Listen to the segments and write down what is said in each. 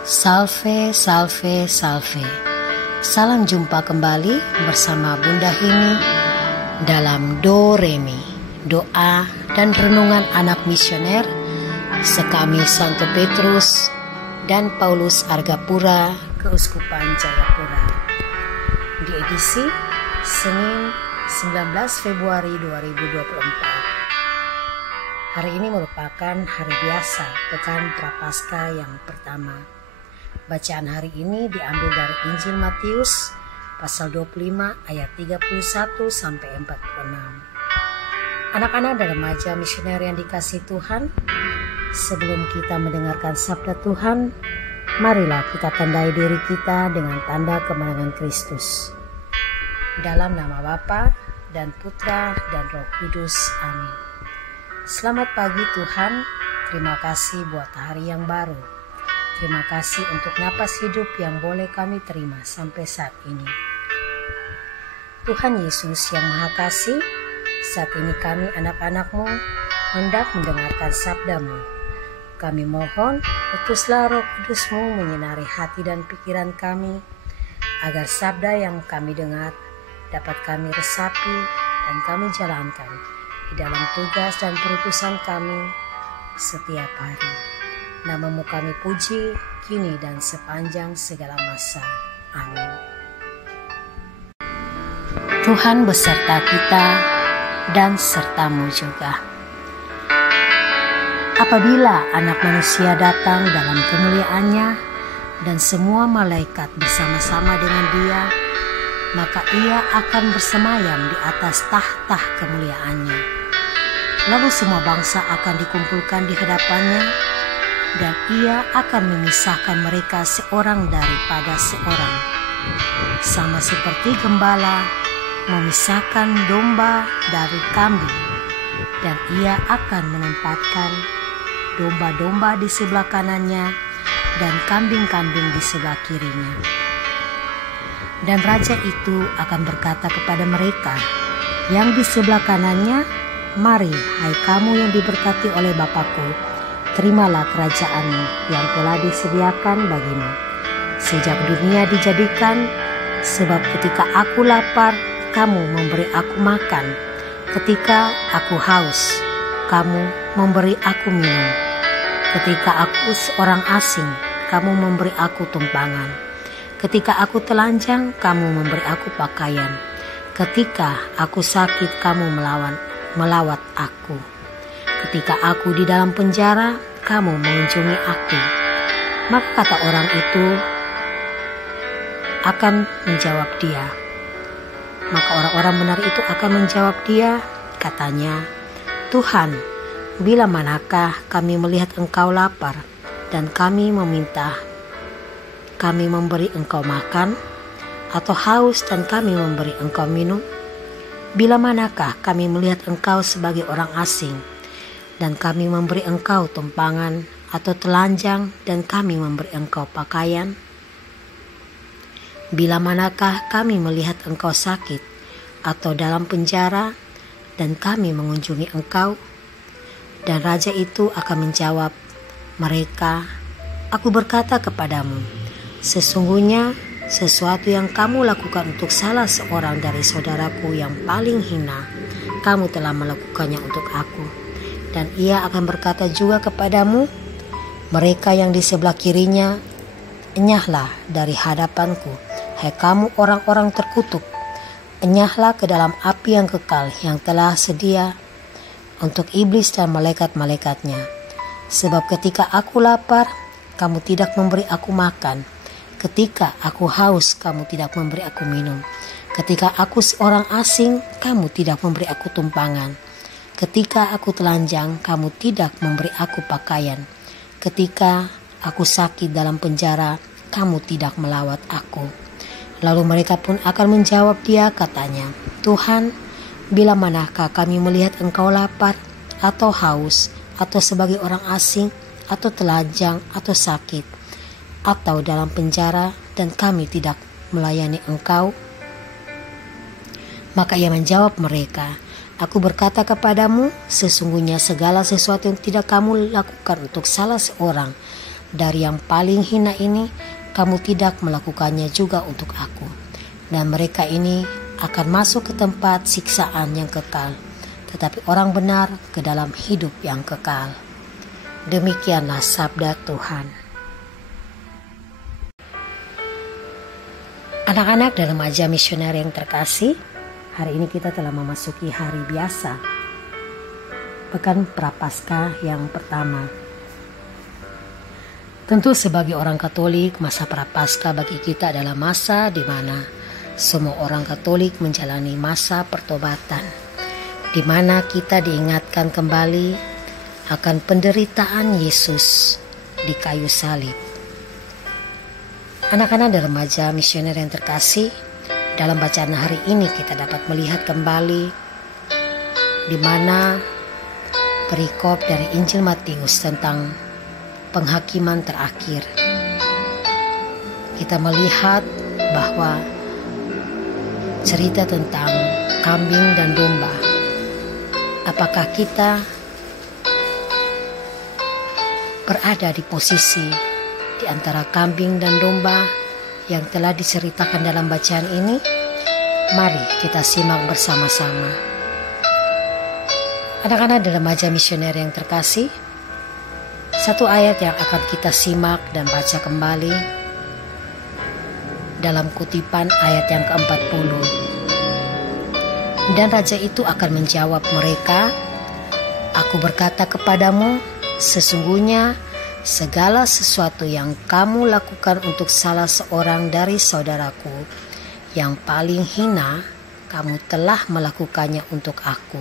Salve, salve, salve. Salam jumpa kembali bersama Bunda Hini dalam Do Re Mi, doa dan renungan anak misioner sekami Santo Petrus dan Paulus Argapura, Keuskupan Jayapura. Di edisi Senin 19 Februari 2024. Hari ini merupakan hari biasa, Pekan Prapaskah yang pertama. Bacaan hari ini diambil dari Injil Matius pasal 25 ayat 31 sampai 46. Anak-anak dan remaja misioner yang dikasihi Tuhan, sebelum kita mendengarkan sabda Tuhan, marilah kita tandai diri kita dengan tanda kemenangan Kristus. Dalam nama Bapa dan Putra dan Roh Kudus. Amin. Selamat pagi Tuhan, terima kasih buat hari yang baru. Terima kasih untuk napas hidup yang boleh kami terima sampai saat ini. Tuhan Yesus yang Maha Kasih, saat ini kami anak-anak-Mu hendak mendengarkan sabda-Mu. Kami mohon, utuslah Roh Kudus-Mu menyinari hati dan pikiran kami, agar sabda yang kami dengar dapat kami resapi dan kami jalankan di dalam tugas dan perutusan kami setiap hari. Nama-Mu kami puji, kini dan sepanjang segala masa. Amin. Tuhan beserta kita dan serta-Mu juga. Apabila anak manusia datang dalam kemuliaannya dan semua malaikat bersama-sama dengan Dia, maka Ia akan bersemayam di atas tahta kemuliaannya. Lalu semua bangsa akan dikumpulkan di hadapannya, dan Ia akan memisahkan mereka seorang daripada seorang, sama seperti gembala memisahkan domba dari kambing, dan Ia akan menempatkan domba-domba di sebelah kanannya dan kambing-kambing di sebelah kirinya. Dan raja itu akan berkata kepada mereka yang di sebelah kanannya, "Mari, hai kamu yang diberkati oleh Bapa-Ku, terimalah kerajaan yang telah disediakan bagimu sejak dunia dijadikan, sebab ketika aku lapar, kamu memberi aku makan, ketika aku haus, kamu memberi aku minum, ketika aku seorang asing, kamu memberi aku tumpangan, ketika aku telanjang, kamu memberi aku pakaian, ketika aku sakit, kamu melawat aku, ketika aku di dalam penjara, kamu mengunjungi aku." Maka kata orang itu akan menjawab dia. Maka orang-orang benar itu akan menjawab dia, katanya, "Tuhan, bila manakah kami melihat Engkau lapar dan kami meminta, kami memberi Engkau makan, atau haus dan kami memberi Engkau minum? Bila manakah kami melihat Engkau sebagai orang asing dan kami memberi Engkau tumpangan, atau telanjang dan kami memberi Engkau pakaian? Bila manakah kami melihat Engkau sakit atau dalam penjara dan kami mengunjungi Engkau?" Dan raja itu akan menjawab mereka, "Aku berkata kepadamu, sesungguhnya sesuatu yang kamu lakukan untuk salah seorang dari saudaraku yang paling hina, kamu telah melakukannya untuk aku." Dan Ia akan berkata juga kepadamu, mereka yang di sebelah kirinya, "Enyahlah dari hadapanku, hai kamu orang-orang terkutuk, enyahlah ke dalam api yang kekal yang telah sedia untuk iblis dan malaikat-malaikatnya. Sebab ketika aku lapar, kamu tidak memberi aku makan, ketika aku haus, kamu tidak memberi aku minum, ketika aku seorang asing, kamu tidak memberi aku tumpangan, ketika aku telanjang, kamu tidak memberi aku pakaian, ketika aku sakit dalam penjara, kamu tidak melawat aku." Lalu mereka pun akan menjawab dia, katanya, "Tuhan, bila manakah kami melihat Engkau lapar atau haus, atau sebagai orang asing, atau telanjang, atau sakit, atau dalam penjara, dan kami tidak melayani Engkau?" Maka Ia menjawab mereka, "Aku berkata kepadamu, sesungguhnya segala sesuatu yang tidak kamu lakukan untuk salah seorang dari yang paling hina ini, kamu tidak melakukannya juga untuk aku. Dan mereka ini akan masuk ke tempat siksaan yang kekal, tetapi orang benar ke dalam hidup yang kekal. Demikianlah sabda Tuhan. Anak-anak dan remaja misioner yang terkasih, hari ini kita telah memasuki hari biasa, pekan Prapaskah yang pertama. Tentu sebagai orang Katolik, masa Prapaskah bagi kita adalah masa di mana semua orang Katolik menjalani masa pertobatan, di mana kita diingatkan kembali akan penderitaan Yesus di kayu salib. Anak-anak dan remaja misioner yang terkasih, dalam bacaan hari ini kita dapat melihat kembali di mana perikop dari Injil Matius tentang penghakiman terakhir. Kita melihat bahwa cerita tentang kambing dan domba. Apakah kita berada di posisi di antara kambing dan domba yang telah diceritakan dalam bacaan ini? Mari kita simak bersama-sama. Anak-anak dan remaja misioner yang terkasih, satu ayat yang akan kita simak dan baca kembali dalam kutipan ayat yang ke-40. Dan raja itu akan menjawab mereka, "Aku berkata kepadamu, sesungguhnya segala sesuatu yang kamu lakukan untuk salah seorang dari saudaraku yang paling hina, kamu telah melakukannya untuk aku."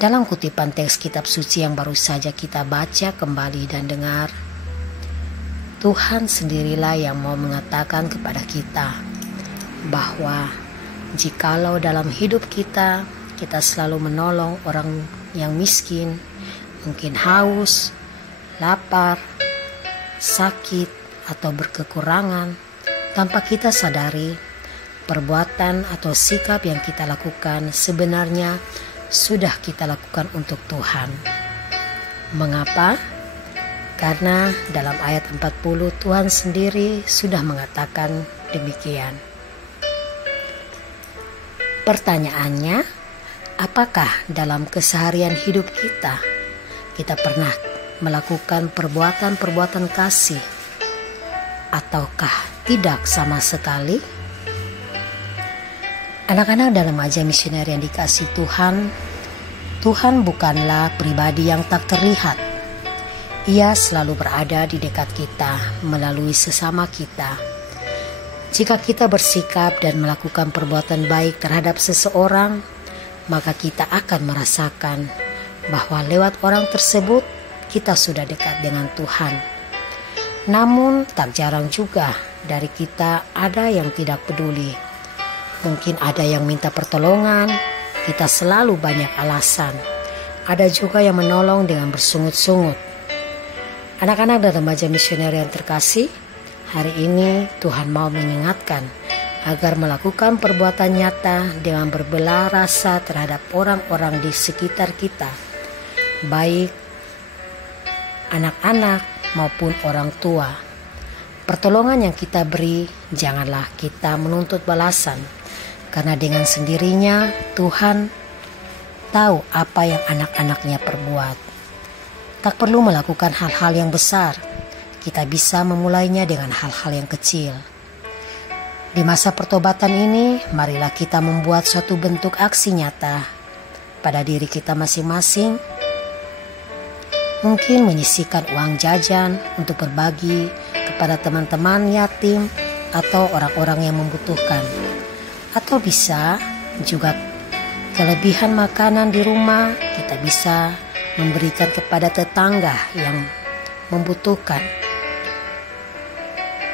Dalam kutipan teks kitab suci yang baru saja kita baca kembali dan dengar, Tuhan sendirilah yang mau mengatakan kepada kita bahwa jikalau dalam hidup kita selalu menolong orang yang miskin, mungkin haus, lapar, sakit, atau berkekurangan, tanpa kita sadari, perbuatan atau sikap yang kita lakukan sebenarnya sudah kita lakukan untuk Tuhan. Mengapa? Karena dalam ayat 40 Tuhan sendiri sudah mengatakan demikian. Pertanyaannya, apakah dalam keseharian hidup kita pernah melakukan perbuatan-perbuatan kasih ataukah tidak sama sekali? Anak-anak dan remaja misioner yang dikasihi Tuhan, Tuhan bukanlah pribadi yang tak terlihat. Ia selalu berada di dekat kita melalui sesama kita. Jika kita bersikap dan melakukan perbuatan baik terhadap seseorang, maka kita akan merasakan bahwa lewat orang tersebut kita sudah dekat dengan Tuhan. Namun tak jarang juga dari kita ada yang tidak peduli. Mungkin ada yang minta pertolongan, kita selalu banyak alasan. Ada juga yang menolong dengan bersungut-sungut. Anak-anak dan remaja misioner yang terkasih, hari ini Tuhan mau mengingatkan agar melakukan perbuatan nyata dengan berbelah rasa terhadap orang-orang di sekitar kita, baik anak-anak maupun orang tua. Pertolongan yang kita beri, janganlah kita menuntut balasan, karena dengan sendirinya Tuhan tahu apa yang anak-anaknya perbuat. Tak perlu melakukan hal-hal yang besar, kita bisa memulainya dengan hal-hal yang kecil. Di masa pertobatan ini, marilah kita membuat suatu bentuk aksi nyata pada diri kita masing-masing. Mungkin menyisihkan uang jajan untuk berbagi kepada teman-teman yatim atau orang-orang yang membutuhkan. Atau bisa juga kelebihan makanan di rumah kita bisa memberikan kepada tetangga yang membutuhkan.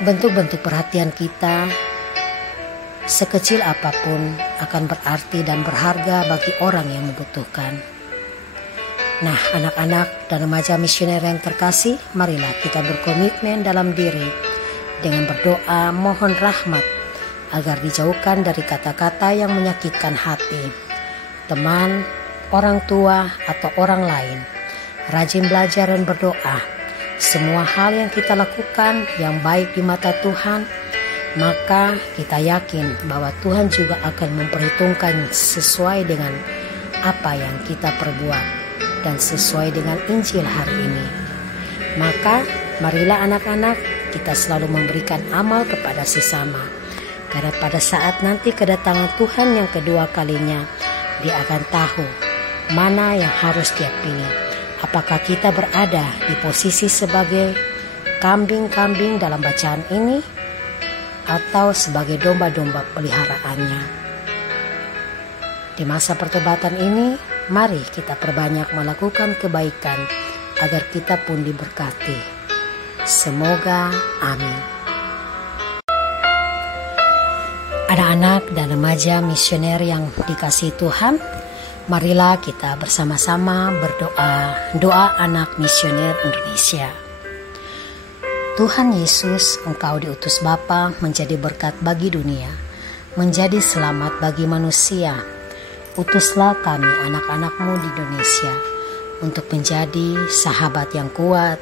Bentuk-bentuk perhatian kita sekecil apapun akan berarti dan berharga bagi orang yang membutuhkan. Nah, anak-anak dan remaja misioner yang terkasih, marilah kita berkomitmen dalam diri dengan berdoa mohon rahmat agar dijauhkan dari kata-kata yang menyakitkan hati teman, orang tua, atau orang lain rajin belajar dan berdoa. Semua hal yang kita lakukan yang baik di mata Tuhan, maka kita yakin bahwa Tuhan juga akan memperhitungkan sesuai dengan apa yang kita perbuat dan sesuai dengan Injil hari ini. Maka marilah anak-anak, kita selalu memberikan amal kepada sesama. Karena pada saat nanti kedatangan Tuhan yang kedua kalinya, Dia akan tahu mana yang harus Dia pilih. Apakah kita berada di posisi sebagai kambing-kambing dalam bacaan ini, atau sebagai domba-domba peliharaannya. Di masa pertobatan ini, mari kita perbanyak melakukan kebaikan agar kita pun diberkati. Semoga amin. Anak-anak dan remaja misioner yang dikasihi Tuhan, marilah kita bersama-sama berdoa, doa anak misioner Indonesia. Tuhan Yesus, Engkau diutus Bapa menjadi berkat bagi dunia, menjadi selamat bagi manusia. Utuslah kami anak-anak-Mu di Indonesia untuk menjadi sahabat yang kuat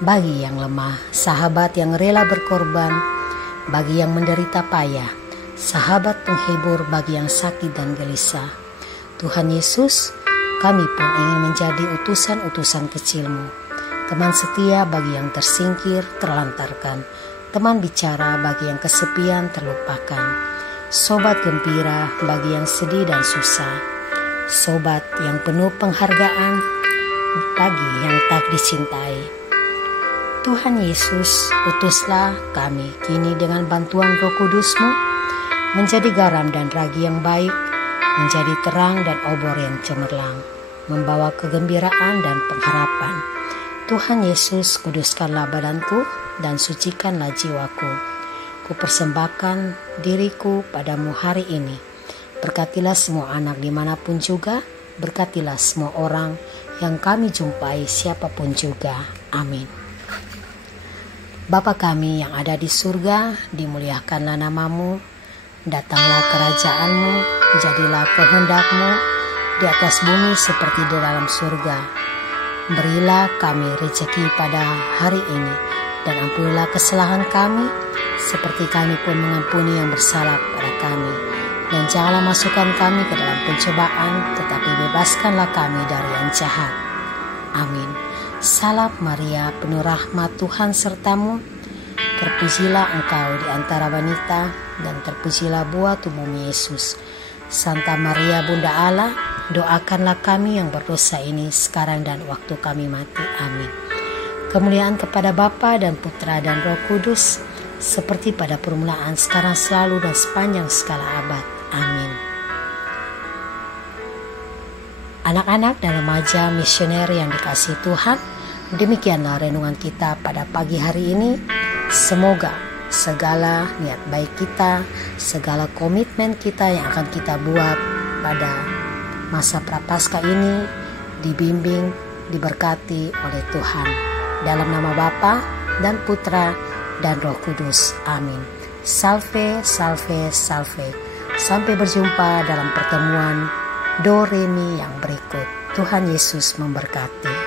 bagi yang lemah, sahabat yang rela berkorban bagi yang menderita payah, sahabat penghibur bagi yang sakit dan gelisah. Tuhan Yesus, kami pun ingin menjadi utusan-utusan kecil-Mu, teman setia bagi yang tersingkir, terlantarkan, teman bicara bagi yang kesepian, terlupakan, sobat gembira bagi yang sedih dan susah, sobat yang penuh penghargaan bagi yang tak dicintai. Tuhan Yesus, utuslah kami kini dengan bantuan Roh Kudus-Mu menjadi garam dan ragi yang baik, menjadi terang dan obor yang cemerlang, membawa kegembiraan dan pengharapan. Tuhan Yesus, kuduskanlah badanku dan sucikanlah jiwaku. Kupersembahkan diriku padamu hari ini. Berkatilah semua anak dimanapun juga, berkatilah semua orang yang kami jumpai siapapun juga. Amin. Bapa kami yang ada di surga, dimuliakanlah namamu, datanglah kerajaan-Mu, jadilah kehendak-Mu di atas bumi seperti di dalam surga. Berilah kami rezeki pada hari ini, dan ampunilah kesalahan kami, seperti kami pun mengampuni yang bersalah pada kami. Dan janganlah masukkan kami ke dalam pencobaan, tetapi bebaskanlah kami dari yang jahat. Amin. Salam Maria, penuh rahmat, Tuhan sertamu. Terpujilah engkau di antara wanita, dan terpujilah buah tubuhmu Yesus. Santa Maria Bunda Allah, doakanlah kami yang berdosa ini sekarang dan waktu kami mati. Amin. Kemuliaan kepada Bapa dan Putra dan Roh Kudus, seperti pada permulaan, sekarang, selalu, dan sepanjang segala abad. Amin. Anak-anak dan remaja misioner yang dikasihi Tuhan, demikianlah renungan kita pada pagi hari ini. Semoga segala niat baik kita, segala komitmen kita yang akan kita buat pada masa Prapaskah ini dibimbing, diberkati oleh Tuhan. Dalam nama Bapa dan Putra dan Roh Kudus. Amin. Salve, salve, salve. Sampai berjumpa dalam pertemuan Do Re Mi yang berikut. Tuhan Yesus memberkati.